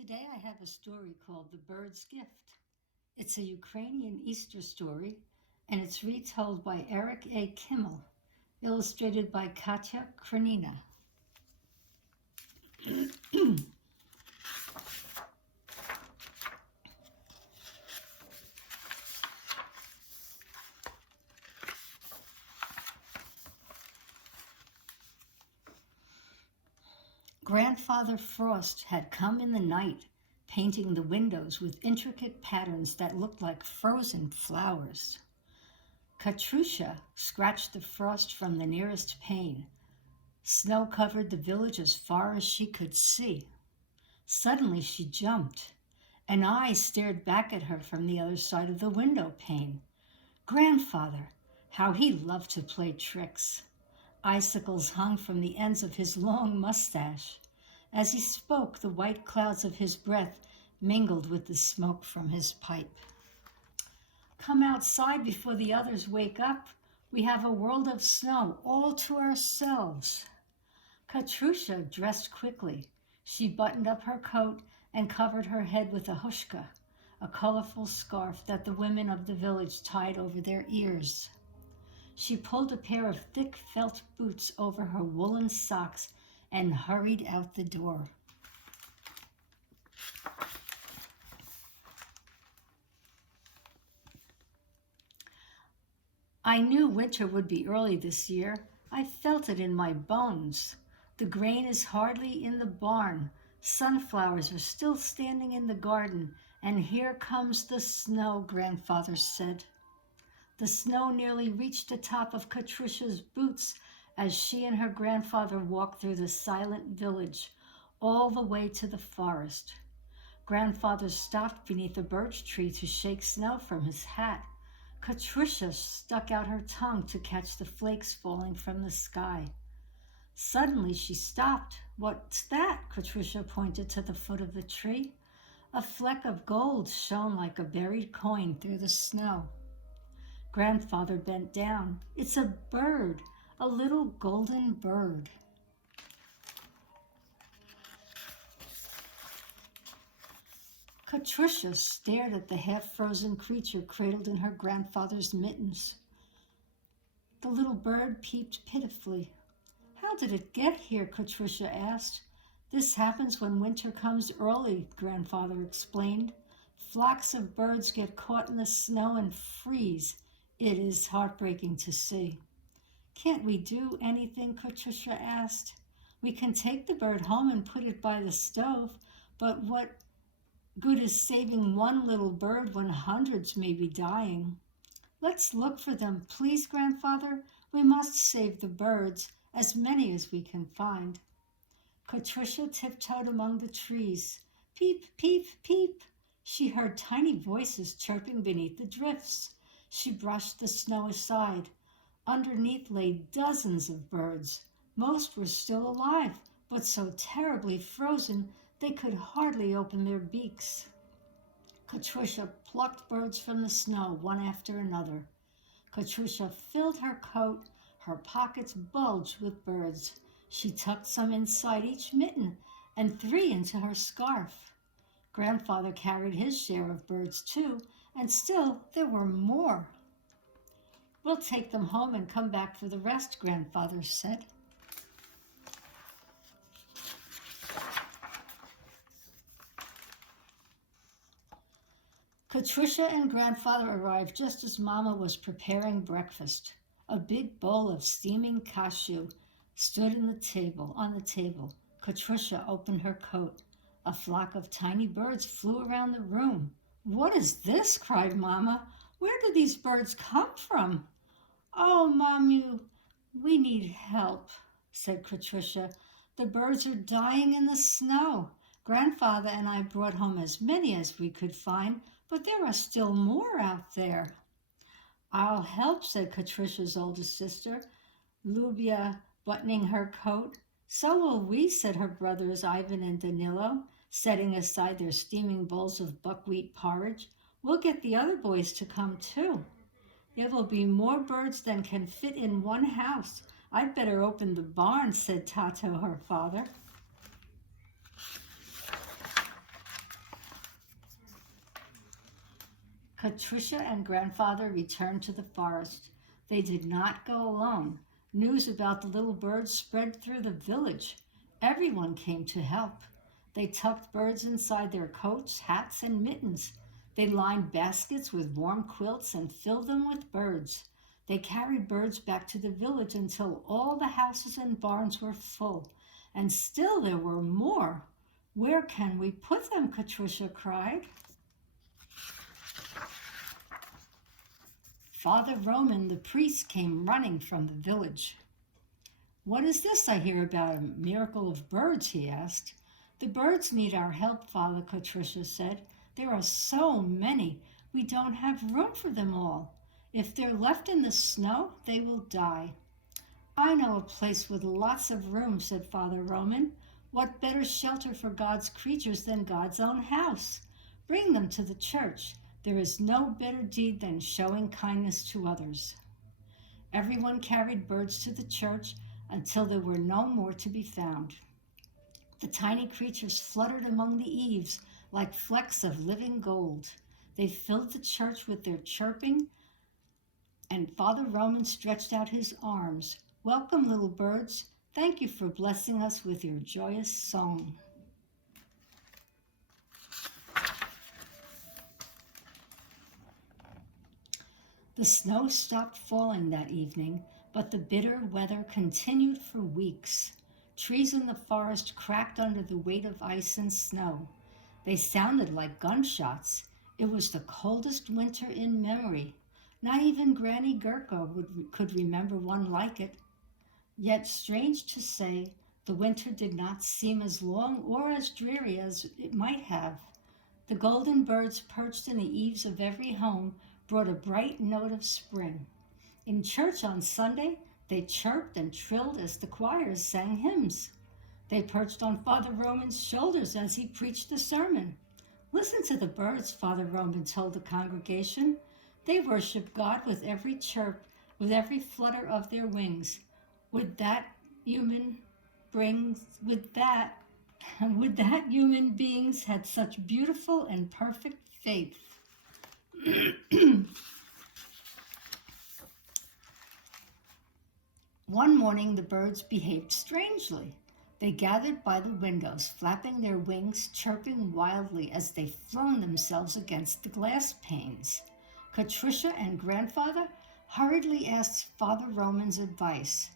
Today I have a story called The Bird's Gift. It's a Ukrainian Easter story, and it's retold by Eric A. Kimmel, illustrated by Katya Krenina. Grandfather Frost had come in the night, painting the windows with intricate patterns that looked like frozen flowers. Katrusha scratched the frost from the nearest pane. Snow covered the village as far as she could see. Suddenly she jumped. An eye stared back at her from the other side of the window pane. Grandfather, how he loved to play tricks. Icicles hung from the ends of his long mustache. As he spoke, the white clouds of his breath mingled with the smoke from his pipe. Come outside before the others wake up. We have a world of snow all to ourselves. Katrusha dressed quickly. She buttoned up her coat and covered her head with a hushka, a colorful scarf that the women of the village tied over their ears. She pulled a pair of thick felt boots over her woolen socks and hurried out the door. I knew winter would be early this year. I felt it in my bones. The grain is hardly in the barn. Sunflowers are still standing in the garden, and here comes the snow, Grandfather said. The snow nearly reached the top of Katrusha's boots as she and her grandfather walked through the silent village, all the way to the forest. Grandfather stopped beneath a birch tree to shake snow from his hat. Katrusha stuck out her tongue to catch the flakes falling from the sky. Suddenly she stopped. What's that? Katrusha pointed to the foot of the tree. A fleck of gold shone like a buried coin through the snow. Grandfather bent down. It's a bird, a little golden bird. Katrusha stared at the half-frozen creature cradled in her grandfather's mittens. The little bird peeped pitifully. How did it get here? Katrusha asked. This happens when winter comes early, Grandfather explained. Flocks of birds get caught in the snow and freeze. It is heartbreaking to see. Can't we do anything? Katrusha asked. We can take the bird home and put it by the stove, but what good is saving one little bird when hundreds may be dying? Let's look for them, please, Grandfather. We must save the birds, as many as we can find. Katrusha tiptoed among the trees. Peep, peep, peep. She heard tiny voices chirping beneath the drifts. She brushed the snow aside. Underneath lay dozens of birds. Most were still alive, but so terribly frozen they could hardly open their beaks. Katrusha plucked birds from the snow one after another. Katrusha filled her coat. Her pockets bulged with birds. She tucked some inside each mitten and 3 into her scarf. Grandfather carried his share of birds too, and still there were more. We'll take them home and come back for the rest, Grandfather said. Katrusha and Grandfather arrived just as Mama was preparing breakfast. A big bowl of steaming cashew stood on the table. Katrusha opened her coat. A flock of tiny birds flew around the room. What is this? Cried Mama. Where did these birds come from? Oh, Mommy, we need help, said Katrusha. The birds are dying in the snow. Grandfather and I brought home as many as we could find, but there are still more out there. I'll help, said Katrusha's oldest sister, Lubia, buttoning her coat. So will we, said her brothers Ivan and Danilo, setting aside their steaming bowls of buckwheat porridge. We'll get the other boys to come too. It will be more birds than can fit in one house. I'd better open the barn, said Tato, her father. Patricia and Grandfather returned to the forest. They did not go alone. News about the little birds spread through the village. Everyone came to help. They tucked birds inside their coats, hats, and mittens. They lined baskets with warm quilts and filled them with birds. They carried birds back to the village until all the houses and barns were full. And still there were more. Where can we put them? Patricia cried. Father Roman, the priest, came running from the village. What is this I hear about a miracle of birds? He asked. The birds need our help, Father, Patricia said. There are so many. We don't have room for them all. If they're left in the snow, they will die. I know a place with lots of room, said Father Roman. What better shelter for God's creatures than God's own house? Bring them to the church. There is no better deed than showing kindness to others. Everyone carried birds to the church until there were no more to be found. The tiny creatures fluttered among the eaves like flecks of living gold. They filled the church with their chirping, and Father Roman stretched out his arms. Welcome, little birds. Thank you for blessing us with your joyous song. The snow stopped falling that evening, but the bitter weather continued for weeks. Trees in the forest cracked under the weight of ice and snow. They sounded like gunshots. It was the coldest winter in memory. Not even Granny Gurka could remember one like it. Yet, strange to say, the winter did not seem as long or as dreary as it might have. The golden birds perched in the eaves of every home brought a bright note of spring. In church on Sunday, they chirped and trilled as the choirs sang hymns. They perched on Father Roman's shoulders as he preached the sermon. Listen to the birds, Father Roman told the congregation. They worship God with every chirp, with every flutter of their wings. Would that human beings had such beautiful and perfect faith. One morning the birds behaved strangely. They gathered by the windows, flapping their wings, chirping wildly as they flung themselves against the glass panes. Patricia and Grandfather hurriedly asked Father Roman's advice.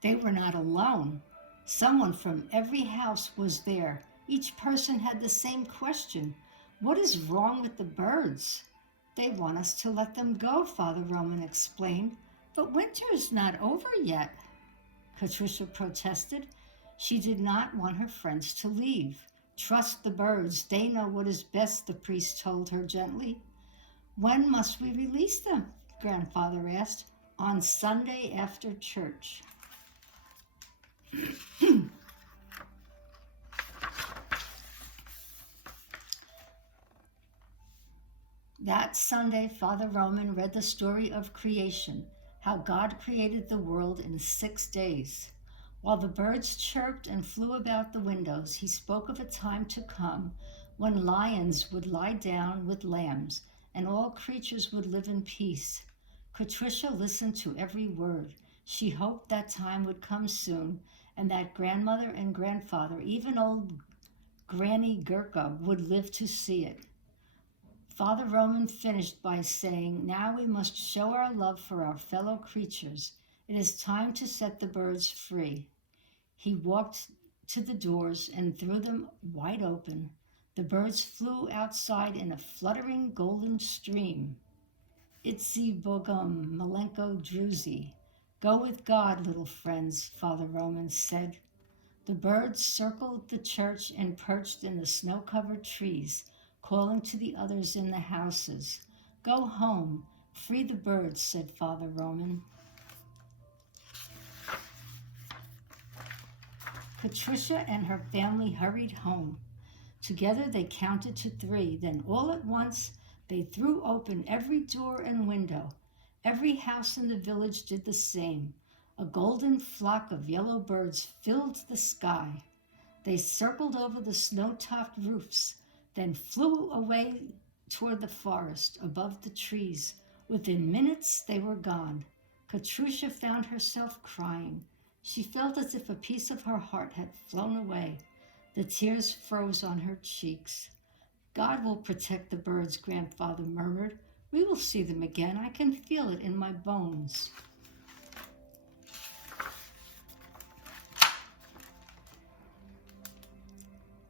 They were not alone. Someone from every house was there. Each person had the same question. What is wrong with the birds? They want us to let them go, Father Roman explained. But winter is not over yet, Patricia protested. She did not want her friends to leave. Trust the birds. They know what is best, the priest told her gently. When must we release them? Grandfather asked. On Sunday after church. That Sunday, Father Roman read the story of creation, how God created the world in 6 days. While the birds chirped and flew about the windows, he spoke of a time to come when lions would lie down with lambs and all creatures would live in peace. Patricia listened to every word. She hoped that time would come soon and that grandmother and grandfather, even old Granny Gurka, would live to see it. Father Roman finished by saying, now we must show our love for our fellow creatures. It is time to set the birds free. He walked to the doors and threw them wide open. The birds flew outside in a fluttering golden stream. Itzy bogum, malenko druzy. Go with God, little friends, Father Roman said. The birds circled the church and perched in the snow-covered trees, calling to the others in the houses. Go home, free the birds, said Father Roman. Patricia and her family hurried home. Together they counted to 3. Then all at once they threw open every door and window. Every house in the village did the same. A golden flock of yellow birds filled the sky. They circled over the snow-topped roofs, then flew away toward the forest, above the trees. Within minutes, they were gone. Katrusha found herself crying. She felt as if a piece of her heart had flown away. The tears froze on her cheeks. God will protect the birds, Grandfather murmured. We will see them again. I can feel it in my bones.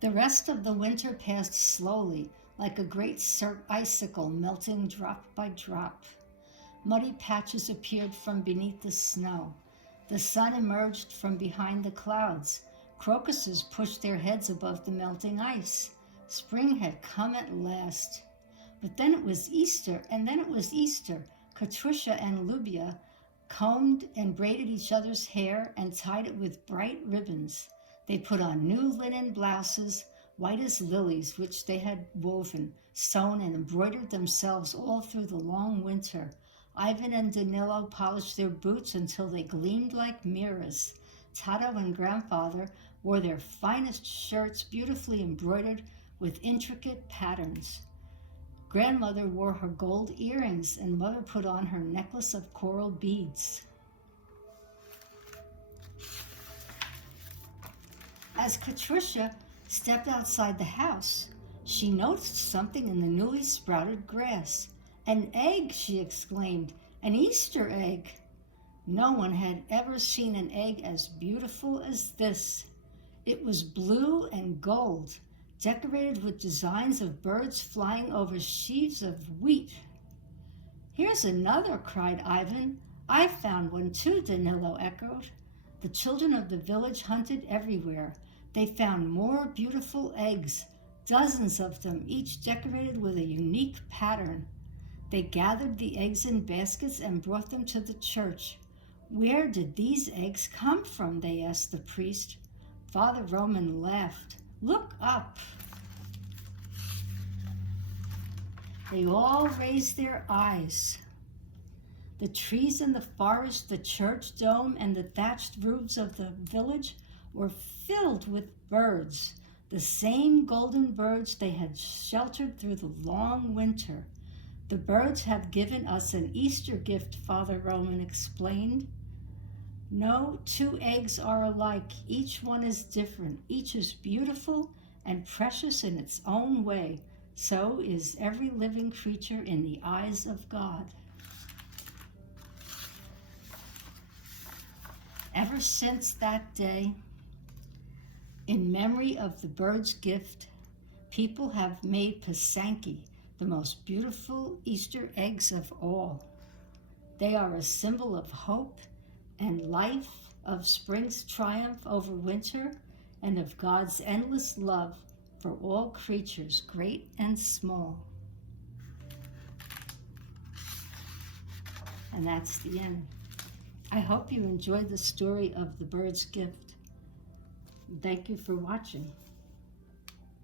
The rest of the winter passed slowly, like a great icicle melting drop by drop. Muddy patches appeared from beneath the snow. The sun emerged from behind the clouds. Crocuses pushed their heads above the melting ice. Spring had come at last. But then it was Easter, and then it was Easter. Katrusha and Lubia combed and braided each other's hair and tied it with bright ribbons. They put on new linen blouses, white as lilies, which they had woven, sewn, and embroidered themselves all through the long winter. Ivan and Danilo polished their boots until they gleamed like mirrors. Tato and Grandfather wore their finest shirts, beautifully embroidered with intricate patterns. Grandmother wore her gold earrings, and Mother put on her necklace of coral beads. As Katrusha stepped outside the house, she noticed something in the newly sprouted grass. An egg, she exclaimed, an Easter egg. No one had ever seen an egg as beautiful as this. It was blue and gold, decorated with designs of birds flying over sheaves of wheat. Here's another, cried Ivan. I found one too, Danilo echoed. The children of the village hunted everywhere. They found more beautiful eggs, dozens of them, each decorated with a unique pattern. They gathered the eggs in baskets and brought them to the church. Where did these eggs come from? They asked the priest. Father Roman laughed. Look up. They all raised their eyes. The trees in the forest, the church dome, and the thatched roofs of the village were filled with birds, the same golden birds they had sheltered through the long winter. The birds have given us an Easter gift, Father Roman explained. No two eggs are alike. Each one is different. Each is beautiful and precious in its own way. So is every living creature in the eyes of God. Ever since that day, in memory of the bird's gift, people have made Pisanki the most beautiful Easter eggs of all. They are a symbol of hope and life, of spring's triumph over winter, and of God's endless love for all creatures, great and small. And that's the end. I hope you enjoyed the story of the bird's gift. Thank you for watching.